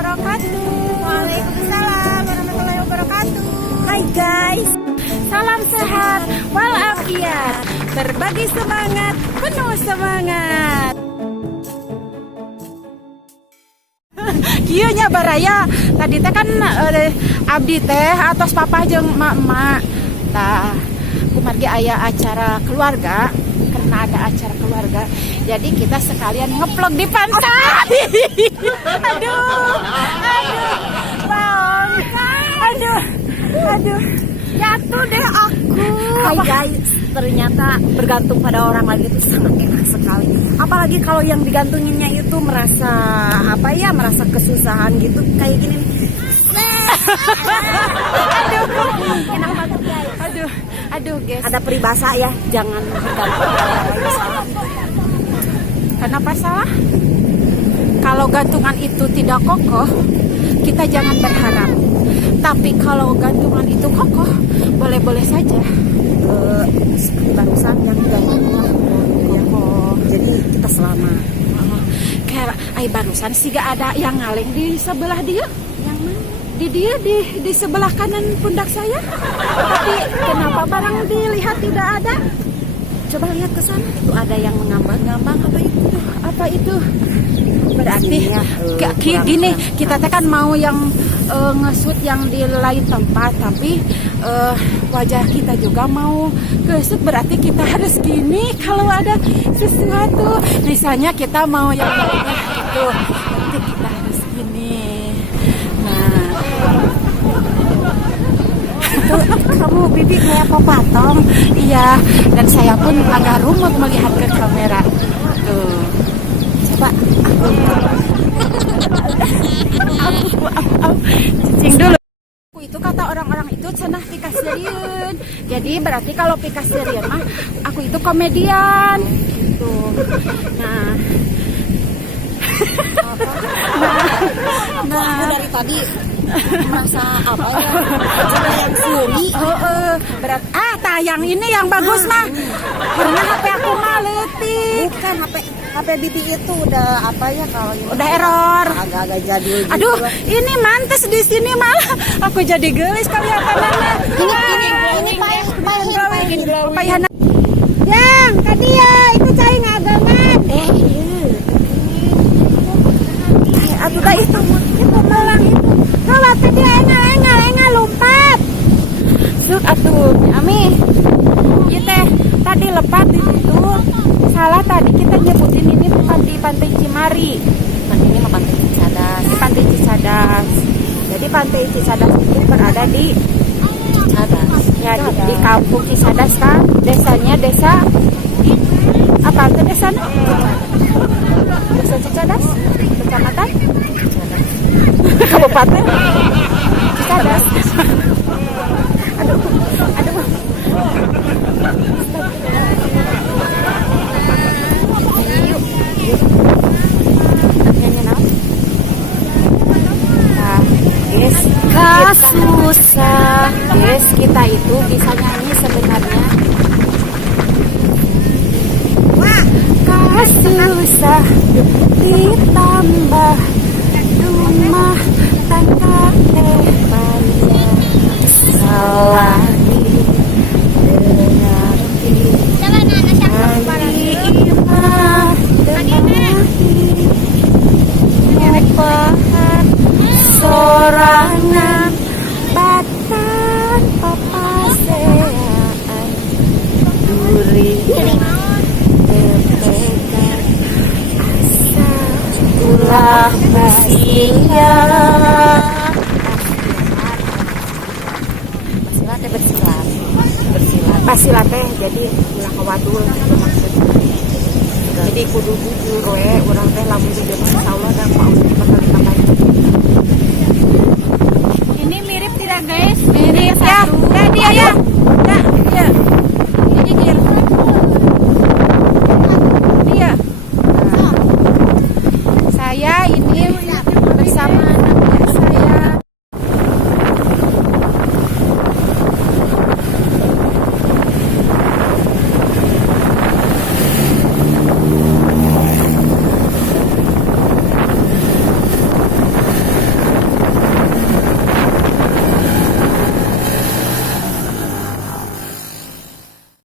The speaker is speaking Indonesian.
wabarakatuh. Waalaikumsalam warahmatullahi wabarakatuh. Hai guys, salam sehat walafiat, berbagi semangat, penuh semangat. Kieu nya baraya tadi teh kan abdi teh atos papa jeung emak-emak. Tah kumargi aya acara keluarga, karena ada acara keluarga jadi kita sekalian ngevlog di pantai. aduh bang, aduh jatuh deh aku. Hai guys, ternyata bergantung pada orang lagi itu sangat enak sekali. Apalagi kalau yang digantunginnya itu merasa merasa kesusahan gitu kayak gini. Enak banget guys. Aduh guys. Ada peribahasa ya, jangan bergantung pada orang lain. Kenapa salah? Kalau gantungan itu tidak kokoh, kita jangan berharap. Tapi kalau gantungan itu kokoh, boleh-boleh saja. Seperti barusan yang gantungnya kokoh, jadi kita selamat. Kayak barusan sih gak ada yang ngaling di sebelah dia. Yang mana? Di sebelah kanan pundak saya. Tapi kenapa barang dilihat tidak ada? Coba lihat ke sana, itu ada yang mengambang-ngambang Apa itu? Berarti ya, gini, kita teh kan mau yang ngesut yang di lain tempat, tapi wajah kita juga mau ngesut, berarti kita harus gini kalau ada sesuatu. Misalnya kita mau yang gitu, berarti kita harus gini. Nah, itu kamu bibi kayak popatong. iya, dan saya pun agak rumit melihat ke kamera. Tuh. Coba cicing dulu. Itu kata orang-orang itu cenah pikasirieun. Jadi berarti kalau pikasirieun mah aku itu komedian gitu. Nah. Aku dari tadi merasa coba yang suri. Berat. Tayang ini yang bagus mah. Karena HP aku mah leutik. Bukan HP bibi itu udah kalau ini Udah error. agak-agak jadul gitu. Aduh, ini mantes di sini malah aku jadi gelis kelihatannya. Ini Payahan. Yang tadi ya itu cai ngagangan. Aduh dah itu malang itu. Kalau tadi engal lompat. Suk atuh, Ami. Ieu teh tadi lepat di situ. Salah tadi kita nyebutin ini di Pantai Cimari. Ini mah Pantai Cicadas. Di Pantai Cicadas. Jadi Pantai Cicadas itu berada di Cicadas. Ya di kampung Cicadas kan. Desanya desa apa itu desanya? Desa Cicadas, kecamatan Kabupaten Cicadas. Aduh. Susah, guys, kita itu bisa nyanyi sebenarnya. Susah ditambah rumah tangga panjang selagi sorangan batan papasean duri tepegan asa ulah basia bersilat teh jadi ulah kawadul maksudnya. Jadi kudu jujur we